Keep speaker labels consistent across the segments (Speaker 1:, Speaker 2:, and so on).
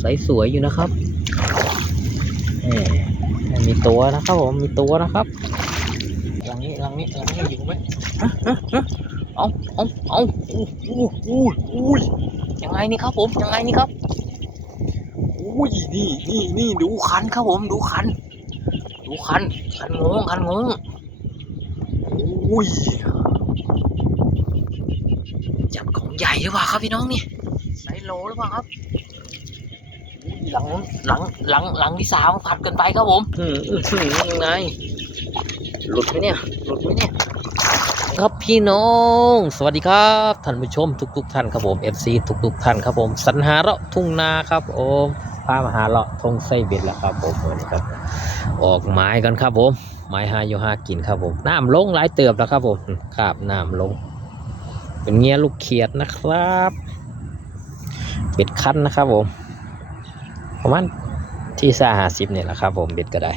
Speaker 1: ใสสวยอยู่นะครับแหมมีตัวนะครับผมมีตัวนะครับหลังนี้หลังนี้หลังนี้อยู่ไหมฮะฮะฮะเอาเอาเอาอู้อู้อู้อู้ยยังไงนี่ครับผมยังไงนี่ครับอุ้ยนี่นี่นี่ดูคันครับผมดูคัน ดูคันคันงงคันงงอุ้ยจับของใหญ่หรือเปล่าครับพี่น้องนี่ไซโลหรือเปล่าครับอุ้ย หลังหลังหลังหลังที่สามผัดกันไปครับผมอืมอืมอืมยังไงหลุดไหมเนี่ยหลุดไหมเนี่ยครับพี่น้อง สวัสดีครับท่านผู้ชมทุกๆท่านครับผม FC ทุกๆท่านครับผมสันหาเลาะทุ่งนาครับผมพามาหาเลาะทงไส้เบ็ดแล้วครับผมวันนี้ครับ ออกไม้กันครับผม ไม้หาอยู่หากินครับผมน้ำลงหลายเติบแล้วครับผมครับน้ำลง เป็นเงี้ยลูกเขียดนะครับเบ็ดคั้นนะครับผม ประมาณที่ซาหาสิบเนี่ยแหละครับ ผมเบ็ดก็ได้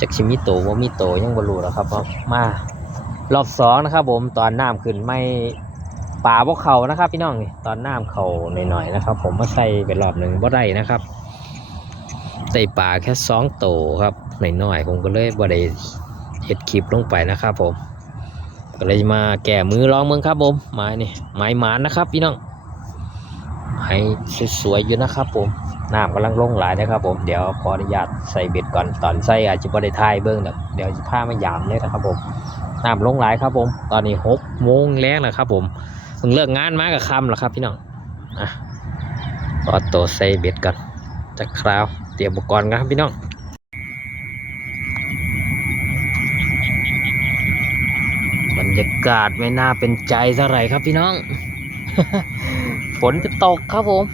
Speaker 1: จากชิมิโตว่ามีโตยังบรูแล้วครับมารอบสองนะครับ ผมตอนน้ำขึ้นไม่ป่าพวกเขานะครับ พี่น้องนี่ตอนน้ำเขาหน่อยๆนะครับ ผมมาใส่เป็นรอบหนึ่งบ่ได้นะครับใส่ปลาแค่สองโตครับหน่อยๆผมก็เลยบ่ได้เฮ็ดคลิปลงไปนะครับ ผมก็เลยมาแก่มือลองเมืองครับผมไม้นี่ไม้หมานนะครับ พี่น้องให้สวยๆอยู่นะครับ ผม น้ำกำลังลงหลายนะครับผมเดี๋ยวขออนุญาตใส่เบ็ดก่อนตอนใส่อาจจะบ่ได้ทายเบิ้องเดี๋ยวเดี๋ยวจะพามาหยามเลยนะครับผมน้ำลงหลายครับผม ตอนนี้หกโมงแรงแล้วครับผมเพิ่งเลิกงานมากับคำแล้วครับพี่น้องอะขอตัวใส่เบ็ดก่อนจะคราวเตรียมอุปกรณ์กันครับพี่น้องบรรยากาศไม่น่าเป็นใจเท่าไหร่ครับพี่น้องฝนจะตกครับผม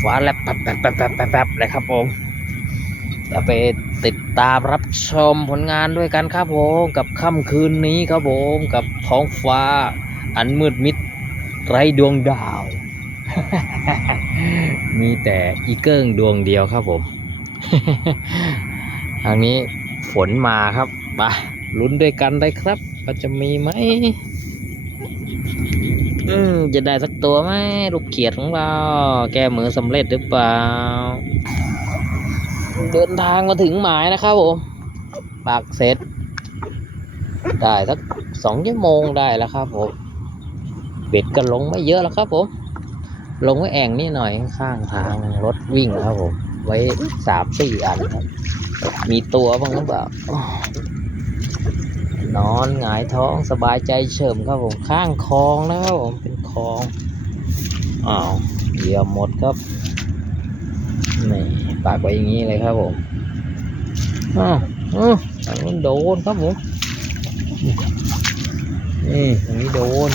Speaker 1: ฟ้าแลบแป๊บแป๊บแป๊บแป๊บแป๊บแป๊บเลยครับผมจะไปติดตามรับชมผลงานด้วยกันครับผมกับค่ำคืนนี้ครับผมกับท้องฟ้า อันมืดมิดไรดวงดาว มีแต่อีเกิ้งดวงเดียวครับผมทางนี้ฝนมาครับไปลุ้นด้วยกันได้ครับว่าจะมีไหม อืมจะได้สักตัวไหมลูกเขียดของเรา แก้มือสำเร็จหรือเปล่า เดินทางมาถึงหมายนะครับผมปากเสร็จ ได้สักสองชั่วโมงได้แล้วครับผมเบ็ดก็ลงไม่เยอะแล้วครับผม ลงไว้แอ่งนี่หน่อยข้างทางรถวิ่งครับผม ไว้สามสี่อันครับ มีตัวบ้างหรือเปล่า นอนหงายท้องสบายใจเฉิมครับผมข้างคลองนะครับผมเป็นคลองอ้าวเหยียบหมดครับนี่ปากไว้อย่างนี้เลยครับผมอ้าวอ้าวอันนี้โดนครับผมนี่ตรงนี้โดน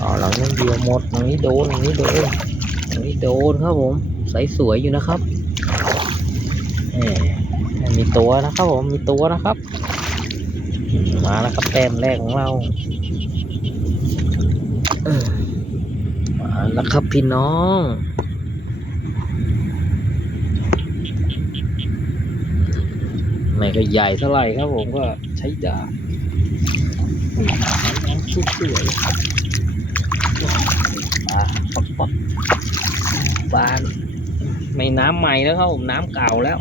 Speaker 1: อ๋อหลังนี้เหยียบหมดตรงนี้โดนตรงนี้โดนตรงนี้โดนครับผมใสสวยอยู่นะครับแหมมีตัวนะครับผมมีตัวนะครับ มาแล้วครับแต้มแรกของเราเออมาแล้วครับพี่น้องไม่ก็ใหญ่เท่าไหร่ครับผมก็ใช้ดาบน้ำชุบสวยอ่าปักปักบานไม่น้ำใหม่แล้วครับผมน้ำเก่าแล้ว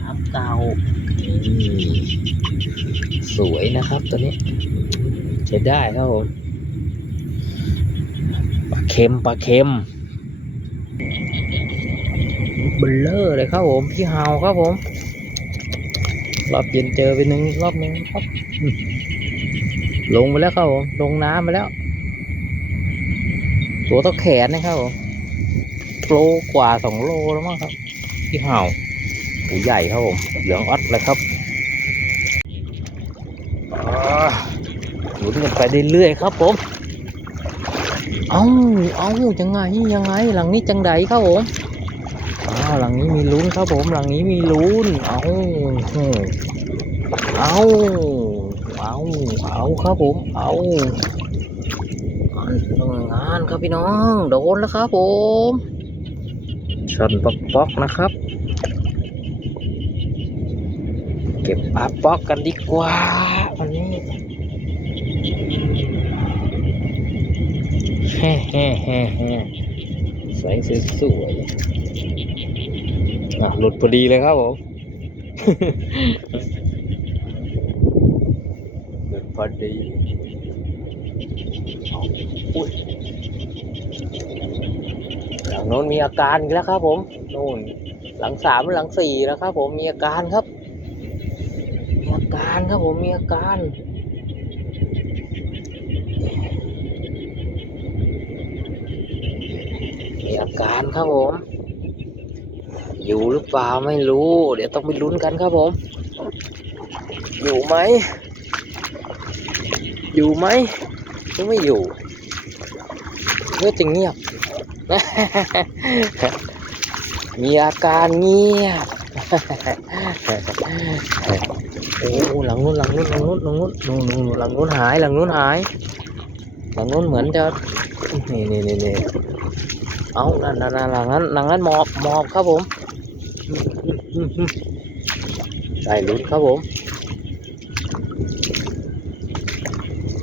Speaker 1: น้ำเก่า สวยนะครับตัวนี้ใช้ได้ครับผมปลาเค็มปลาเค็มเบลเลอร์เลยครับผม พี่ฮาวครับผม รอบเย็นเจอไปหนึ่งรอบหนึ่งครับ ลงไปแล้วครับผม ลงน้ำไปแล้ว ตัวเท่าแขนนะครับผมโลกว่าสองโลแล้วมั้งครับ พี่ฮา วตัวใหญ่ครับผมเหลืองอัดเลยครับลุ้นกันไปเรื่อยๆครับผมเอาเอายังไงยังไง หลังนี้จังไดครับผมอ้าวหลังนี้มีลุ้นครับผม หลังนี้มีลุ้นเอาเอาเอาเอาครับผม เอางานครับพี่น้อง โดนแล้วครับผมชนป๊อกป๊อกนะครับ เก็บปลาป๊อกกันดีกว่าวันนี้แฮ่แฮ่แฮ่แฮ่แสงสวยๆอะหลุดพอดีเลยครับผมหลุดพอดีเอาอุ้ยหลังโน้นมีอาการอีกแล้วครับผมโน่นหลังสามหลังสี่แล้วครับผมมีอาการครับมีอาการ ครับผมมีอาการมีอาการครับผม อยู่หรือเปล่าไม่รู้ เดี๋ยวต้องไปลุ้นกันครับผม อยู่ไหม อยู่ไหมหรือไม่อยู่เพื่อจะเงียบ มีอาการเงียบ โอ้หลังนู้นหลังนู้นหลังนู้นหลังนู้นนู่นนู่นหลังนู้นหายหลังนู้นหาย หลังนู้นเหมือนจะนี่นี่นี่นี่เอานั่นนั่นนั่นหลังนั้นหลังนั้นหมอบหมอบครับผมอืมอืมอืมอืมได้ลุ้นครับผม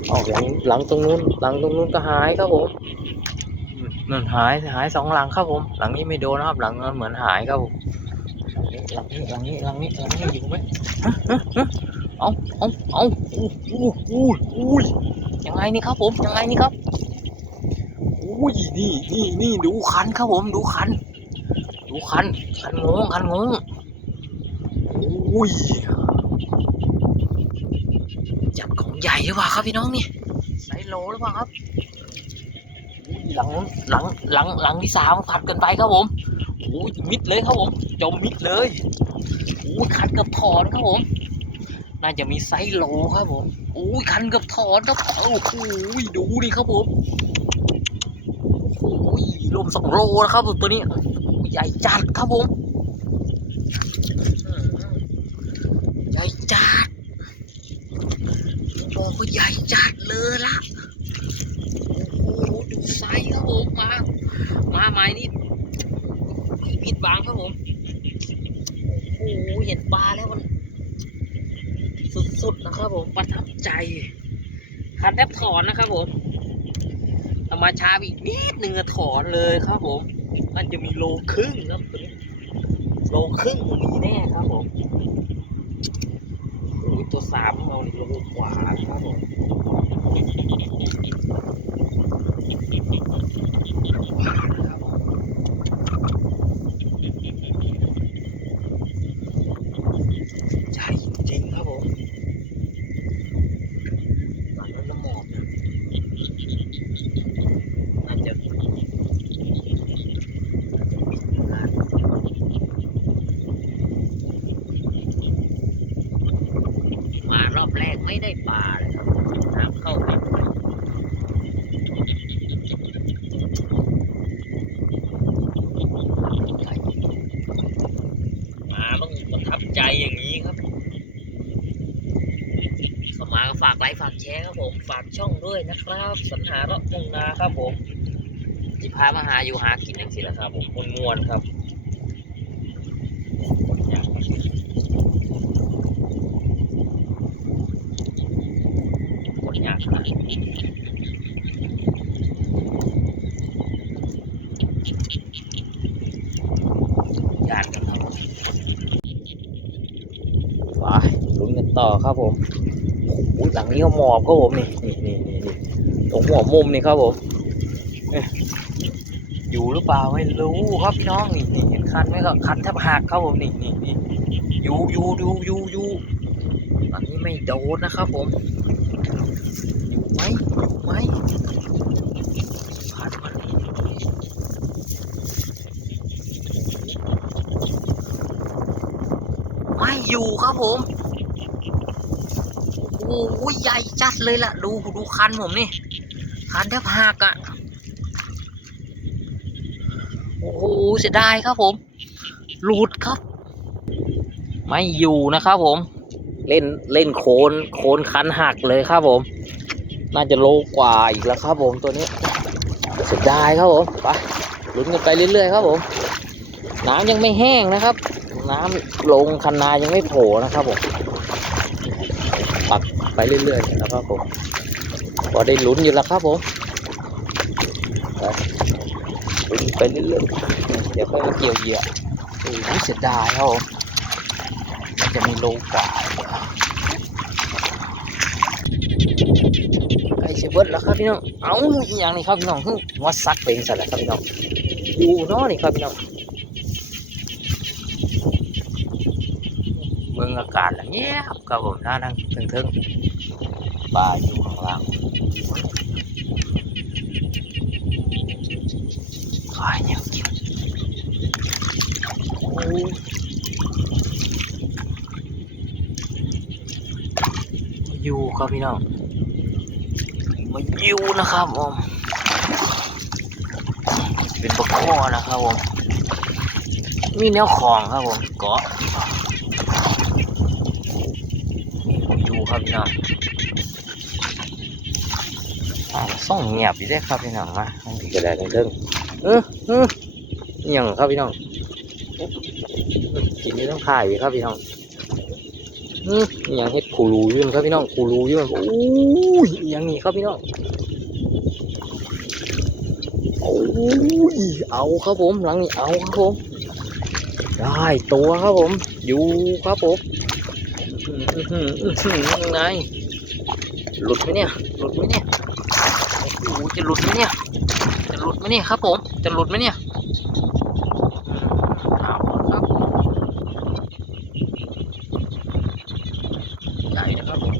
Speaker 1: เอาหลังหลังตรงนู้นหลังตรงนู้นก็หายครับผมอืมนั่นหายหายสองหลังครับผม หลังนี้ไม่โดนนะครับ หลังนั้นเหมือนหายครับผม หลังนี้หลังนี้หลังนี้หลังนี้อยู่ไหมฮะฮะฮะเอาเอาเอาอู้อู้อู้อู้ยยังไงนี่ครับผมยังไงนี่ครับอุ้ยนี่นี่นี่ดูคันครับผมดูคัน ดูคันคันงงคันงงอุ้ยจับของใหญ่หรือเปล่าครับพี่น้องนี่ไซโลหรือเปล่าครับหลังหลังหลังหลังที่สามผัดกันไปครับผม โอ้ยมิดเลยครับผมจมมิดเลยโอ้ยคันเกับถอนครับผม น่าจะมีไซโลครับผมโอ้ยคันเกับถอนครับโอ้โหดูดิครับผมโอ้ยรวมสองโลนะครับตัวนี้ใหญ่จัดครับผมใหญ่จัดบอกว่าใหญ่จัดเลยละโอ้โหดูไซส์ครับผมมา มาใหม่นี่ ผิดหวังครับผมโอ้โหเห็นปลาแล้วมัน สุดๆนะครับ ผมประทับใจคันแทบถอนนะครับผมเอามาช้าอีกนิดหนึ่งถอนเลยครับผม มันจะมีโลครึ่งครับตัวนี้โลครึ่งมีแน่ครับผมตัวสามเราโลกว่าครับผมครับผมใช่จริงครับผมหลังนั้นน้ำหมอกเนี่ยน่าจะ มารอบแร กไม่ได้ปลาเลยครับน้ำเข้าไม่มาต้องประทับใจอย่างนี้ครับเขามาฝากไลค์ฝากแชร์ครับผม ฝากช่องด้วยนะครับ สัญหาเระมงนาครับผมที่พามาหาอยู่หากินอย่างสิละครับผมมวนๆครับ กดยากขนาดยานกันครับผมไปลุ้นกัน ต่อครับผมโอ้ยหลังนี้ก็หมอบครับผมนี่นี่นี่นี่นตรงหัวมุมนี่ครับผมอยู่หรือเปล่าไม่รู้ครับพี่น้องนี่นี่เห็นคันไหมครับคันแทบหักครับผมนี่นี่นี่อยู่อยู่อยู่อยู่อยู่อันนี้ไม่โดนนะครับผมอยู่ไหมอยู่ไหมผ่านมาไม่อยู่ครับผม หใหญ่จัดเลยล่ะ ดูดูคันผมนี่ คันแทบหักอะ่ะ โอ้โหเสียดายครับผม หลุดครับ ไม่อยู่นะครับผม เล่นเล่นโคนโคนคันหักเลยครับผม น่าจะโลกว่าอีกแล้วครับผมตัวนี้เสียดายครับผม ไปลุ้นกันไปเรื่อยๆครับผม น้ำยังไม่แห้งนะครับ น้ำลงคันนายังไม่โผล่นะครับผม ไปเรื่อยๆนะครับผมพอได้ลุ้นอยู่แล้วครับผมไปวิ่งไปเรื่อยๆเดี๋ยวค่อยมาเกี่ยวเหยื่อโอ้เสียดายครับผมจะมีโลกว่าใกล้เชเบิร์ดแล้วครับพี่น้อง เอาอีกอย่างนี้ครับพี่น้องเพิ่งวัดซักไปเองสัตว์แล้วครับพี่น้องอยู่เนาะนี่ครับพี่น้องเมืองอากาศแล้วเงียบครับผมท่านั่งทึ่ง ปลาอยู่ข้างล่างขายเนี่ยกินโอ้อยู่ครับพี่น้องมาอยู่นะครับผมเป็นปลาข้อนะครับผมมีแนวของครับผมเกาะอยู่ครับพี่น้อง ส่องเงียบอยู่ได้ครับพี่น้องมาทั้งที่กระดาษทั้งเทิงเออเอออหย่างครับพี่น้องกินนี่ต้องถ่ายอยู่ครับพี่น้องอืออหย่างเฮ็ดคูรูอยู่นั่นครับพี่น้องคูรูอยู่มันโอ้ยอหย่างนี้ครับพี่น้องโอ้ยเอาครับผมหลังนี้เอาครับผมได้ตัวครับผมอยู่ครับผมอื้อหืออื้อหือยังไงหลุดไหมเนี่ยหลุดไหมเนี่ย โอ้จะหลุดไหมเนี่ย จะหลุดไหมเนี่ยครับผม จะหลุดไหมเนี่ยเอาครับผมใหญ่นะครับผม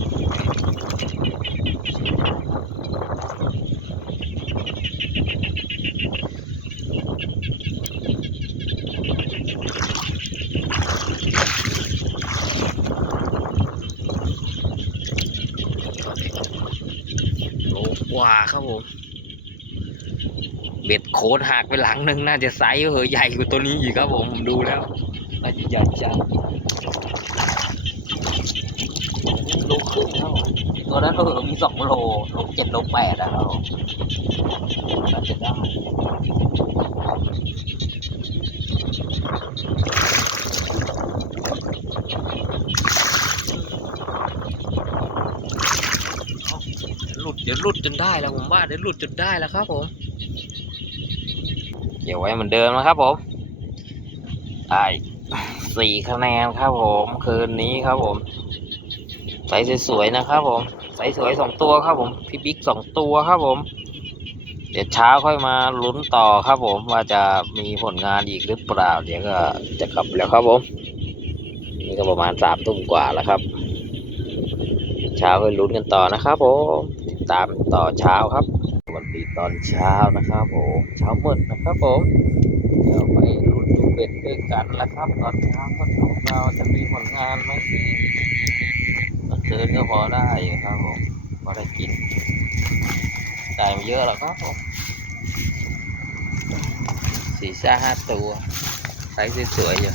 Speaker 1: โลกว่า ครับผมเบ็ดโคตรหักไปหลังหนึ่งน่าจะไซส์เหอะใหญ่กว่าตัวนี้อีกครับผมผมดูแล้วน่าจะใหญ่จังโลครึ่งครับผมตัวนั้นเหอะมีสองโลโลเจ็ดโลแปดนะครับผมน่าจะได้หลุด เดี๋ยวหลุดจนได้แล้วผมว่าเดี๋ยวหลุดจนได้แล้วครับผมเดี๋ยวไว้เหมือนเดิมนะครับผมได้สี่คะแนนครับผม คืนนี้ครับผมใส่สวยๆนะครับ ผมใส่สวยสองตัวครับผมพี่บิ๊กสองตัวครับผม เดี๋ยวเช้าค่อยมาลุ้นต่อครับผมว่าจะมีผลงานอีกหรือเปล่า เดี๋ยวก็จะกลับแล้วครับผม นี่ก็ประมาณสามทุ่มกว่าแล้วครับ เช้าค่อยลุ้นกันต่อนะครับผม ตามต่อเช้าครับสวัสดีตอนเช้านะครับผมเช้ามืดนะครับผมเดี๋ยวไปลุ้นดูเบ็ดด้วยกันแล้วครับ ตอนเช้าก็ของเราจะมีผลงานไหมเมื่อคืนก็พอได้ครับผมพอได้กินได้ม่เยอะหรอกครับผมสี่ซ่าห้าตัวไซส์สวยๆอยู่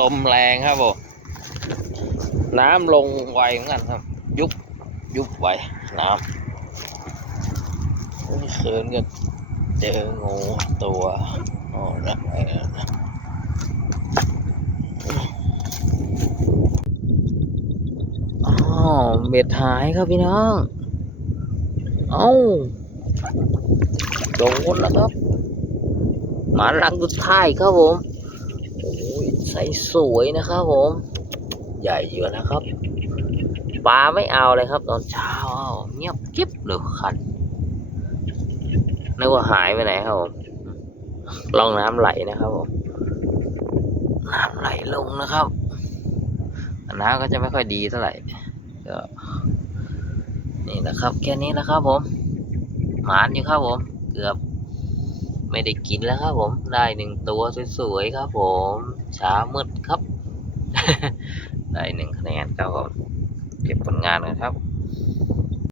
Speaker 1: ลมแรงครับผม น้ำลงไวเหมือนกันครับ ยุบยุบไวน้ำเมื่อคืนก็เจองูตัวโอ้นะไอ้นั่นนะอ้าวเบ็ดหายครับพี่น้อง เอ้าโดนแล้วครับหมาลังสุดท้ายครับผม โอ้ยใสสวยนะครับผม ใหญ่อยู่นะครับปลาไม่เอาเลยครับ ตอนเช้าเงียบกิ๊บเลยคันนึกว่าหายไปไหนครับผมลองน้ำไหลนะครับผมน้ำไหลลงนะครับน้ำก็จะไม่ค่อยดีเท่าไหร่ก็นี่นะครับแค่นี้นะครับผมหมานอยู่ครับผม เกือบไม่ได้กินแล้วครับผม ได้หนึ่งตัวสวยๆครับผมเช้ามืดครับ ได้หนึ่งคะแนนครับผมเก็บผลงานนะครับ